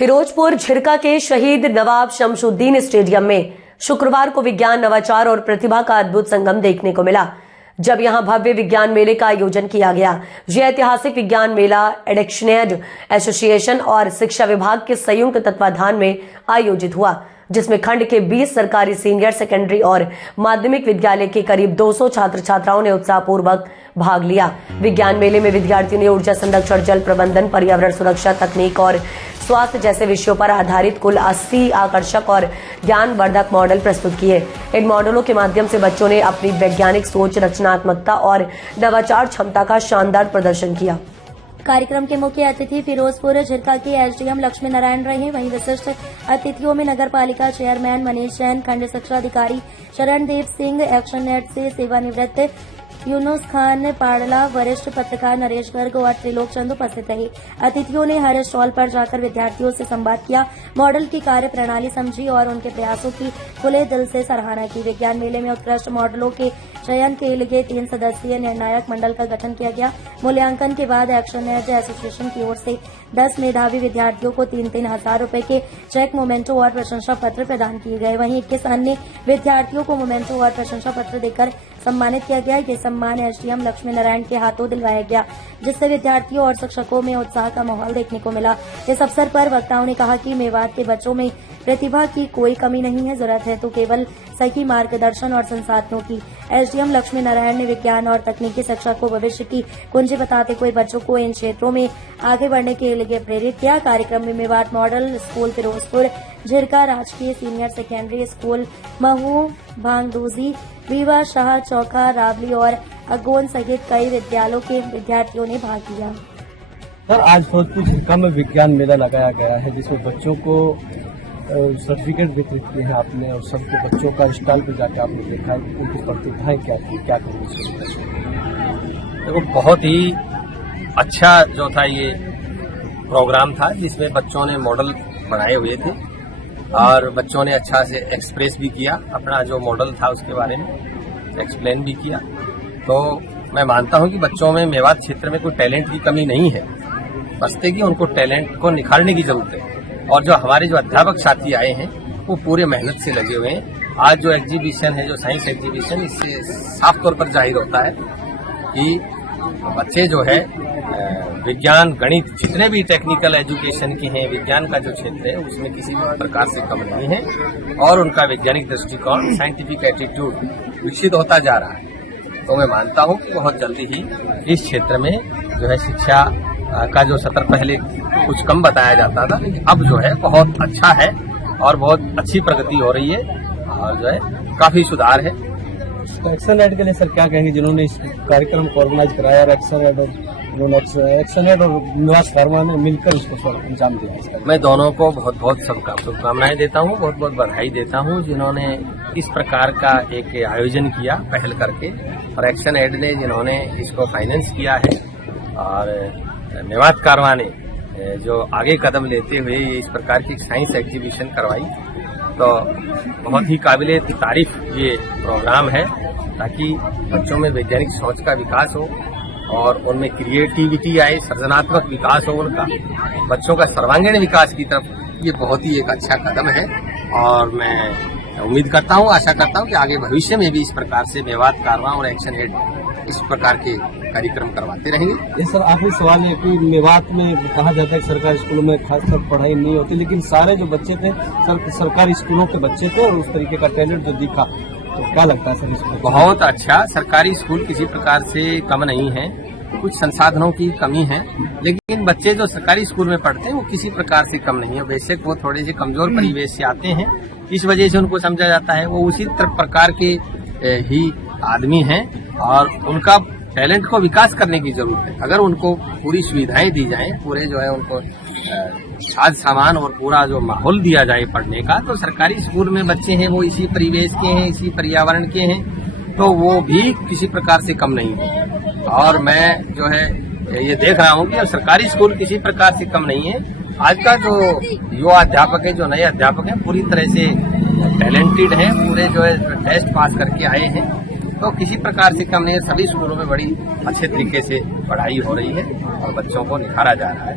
फिरोजपुर झिरका के शहीद नवाब शमशुद्दीन स्टेडियम में शुक्रवार को विज्ञान, नवाचार और प्रतिभा का अद्भुत संगम देखने को मिला, जब यहां भव्य विज्ञान मेले का आयोजन किया गया। यह ऐतिहासिक विज्ञान मेला एडिक्शनेड एसोसिएशन और शिक्षा विभाग के संयुक्त तत्वाधान में आयोजित हुआ, जिसमें खंड के 20 सरकारी सीनियर सेकेंडरी और माध्यमिक विद्यालय के करीब 200 छात्र छात्राओं ने उत्साहपूर्वक भाग लिया। विज्ञान मेले में विद्यार्थियों ने ऊर्जा संरक्षण, जल प्रबंधन, पर्यावरण सुरक्षा, तकनीक और स्वास्थ्य जैसे विषयों पर आधारित कुल 80 आकर्षक और ज्ञानवर्धक मॉडल प्रस्तुत किए। इन मॉडलों के माध्यम से बच्चों ने अपनी वैज्ञानिक सोच, रचनात्मकता और नवाचार क्षमता का शानदार प्रदर्शन किया। कार्यक्रम के मुख्य अतिथि फिरोजपुर झिरका के एसडीएम लक्ष्मी नारायण रहे। वहीं विशिष्ट अतिथियों में नगर पालिका चेयरमैन मनीष जैन, खंड शिक्षा अधिकारी शरणदेव सिंह, एक्शननेट से सेवानिवृत्त यूनुस खान पाड़ला, वरिष्ठ पत्रकार नरेश गर्ग और त्रिलोक चंद उपस्थित रहे। अतिथियों ने हर स्टॉल पर जाकर विद्यार्थियों से संवाद किया, मॉडल की कार्य प्रणाली समझी और उनके प्रयासों की खुले दिल से सराहना की। विज्ञान मेले में उत्कृष्ट मॉडलों के चयन के लिए 3 सदस्यीय निर्णायक मंडल का गठन किया गया। मूल्यांकन के बाद एक्शननेट एसोसिएशन की ओर से 10 मेधावी विद्यार्थियों को 3-3 हजार रूपये के चेक, मोमेंटो और प्रशंसा पत्र प्रदान किए गए। वहीं 21 अन्य विद्यार्थियों को मोमेंटो और प्रशंसा पत्र देकर सम्मानित किया गया। ये सम्मान एसडीएम लक्ष्मी नारायण के हाथों दिलवाया गया, जिससे विद्यार्थियों और शिक्षकों में उत्साह का माहौल देखने को मिला। इस अवसर पर वक्ताओं ने कहा कि मेवात के बच्चों में प्रतिभा की कोई कमी नहीं है, जरूरत है तो केवल सही मार्गदर्शन और संसाधनों की। एसडीएम लक्ष्मी नारायण ने विज्ञान और तकनीकी शिक्षा को भविष्य की कुंजी बताते हुए बच्चों को इन क्षेत्रों में आगे बढ़ने के लिए प्रेरित किया। कार्यक्रम में मेवात मॉडल स्कूल फिरोजपुर झिरका, राजकीय senior secondary school Mahu, Bhangduji, वीवा शाह चौका, रावली और अगोन सहित कई विद्यालयों के विद्यार्थियों ने भाग लिया। सर, आज फिरोजपुर झिरका में विज्ञान मेला लगाया गया है, जिसमें बच्चों को सर्टिफिकेट वितरित किए हैं आपने और सबके बच्चों का स्टॉल पर जाकर आपने देखा कि उनकी प्रतिभाएं क्या थी, क्या करनी चाहिए। देखो, बहुत ही अच्छा जो था ये प्रोग्राम था, जिसमें बच्चों ने मॉडल बनाए हुए थे और बच्चों ने अच्छा से एक्सप्रेस भी किया, अपना जो मॉडल था उसके बारे में एक्सप्लेन भी किया। तो मैं मानता हूं कि बच्चों में मेवात क्षेत्र में कोई टैलेंट की कमी नहीं है, बसते कि उनको टैलेंट को निखारने की जरूरत है। और जो हमारे जो अध्यापक साथी आए हैं वो पूरे मेहनत से लगे हुए हैं। आज जो एग्जीबिशन है, जो साइंस एग्जीबिशन, इससे साफ तौर पर जाहिर होता है कि बच्चे जो है विज्ञान, गणित, जितने भी टेक्निकल एजुकेशन के हैं, विज्ञान का जो क्षेत्र है उसमें किसी भी प्रकार से कम नहीं है और उनका वैज्ञानिक दृष्टिकोण, साइंटिफिक एटीट्यूड विकसित होता जा रहा है। तो मैं मानता हूं कि बहुत जल्दी ही इस क्षेत्र में जो है शिक्षा का जो सत्र पहले कुछ कम बताया जाता था, लेकिन अब जो है बहुत अच्छा है और बहुत अच्छी प्रगति हो रही है और जो है काफी सुधार है। एक्शननेट के लिए सर क्या कहेंगे, जिन्होंने इस कार्यक्रम को ऑर्गेनाइज कराया और एक्शननेट और निवास फार्मा ने मिलकर इसको अंजाम दिया। मैं दोनों को बहुत बहुत शुभकामनाएं देता हूं, बहुत बहुत बधाई देता हूं जिन्होंने इस प्रकार का एक आयोजन किया पहल करके, और एक्शननेट ने जिन्होंने इसको फाइनेंस किया है, और मेवात कारवा ने जो आगे कदम लेते हुए इस प्रकार की साइंस एग्जीबिशन करवाई। तो बहुत ही काबिले तारीफ ये प्रोग्राम है, ताकि बच्चों में वैज्ञानिक सोच का विकास हो और उनमें क्रिएटिविटी आए, सृजनात्मक विकास हो उनका, बच्चों का सर्वांगीण विकास की तरफ ये बहुत ही एक अच्छा कदम है। और मैं उम्मीद करता हूँ, आशा करता हूँ कि आगे भविष्य में भी इस प्रकार से मेवात कारवा और एक्शननेट इस प्रकार के कार्यक्रम करवाते रहेंगे। ये सर आखिरी सवाल है कि मेवात में कहा जाता है कि सरकारी स्कूलों में खासकर पढ़ाई नहीं होती, लेकिन सारे जो बच्चे थे सरकारी स्कूलों के बच्चे थे और उस तरीके का टैलेंट जो दिखा, तो क्या लगता है सर इसमें? बहुत अच्छा, सरकारी स्कूल किसी प्रकार से कम नहीं है, कुछ संसाधनों की कमी है, लेकिन बच्चे जो सरकारी स्कूल में पढ़ते हैं वो किसी प्रकार से कम नहीं है। बेशक वो थोड़े से कमजोर परिवेश से आते हैं, इस वजह से उनको समझा जाता है वो उसी प्रकार के ही आदमी हैं और उनका टैलेंट को विकास करने की जरूरत है। अगर उनको पूरी सुविधाएं दी जाएं, पूरे जो है उनको साज सामान और पूरा जो माहौल दिया जाए पढ़ने का, तो सरकारी स्कूल में बच्चे हैं वो इसी परिवेश के हैं, इसी पर्यावरण के हैं, तो वो भी किसी प्रकार से कम नहीं है। और मैं जो है ये देख रहा हूँ कि सरकारी स्कूल किसी प्रकार से कम नहीं है। आज का जो युवा अध्यापक है, जो नए अध्यापक हैं, पूरी तरह से टैलेंटेड हैं, पूरे जो है टेस्ट पास करके आए हैं, तो किसी प्रकार से कम नहीं है। सभी स्कूलों में बड़ी अच्छे तरीके से पढ़ाई हो रही है और बच्चों को निखारा जा रहा है।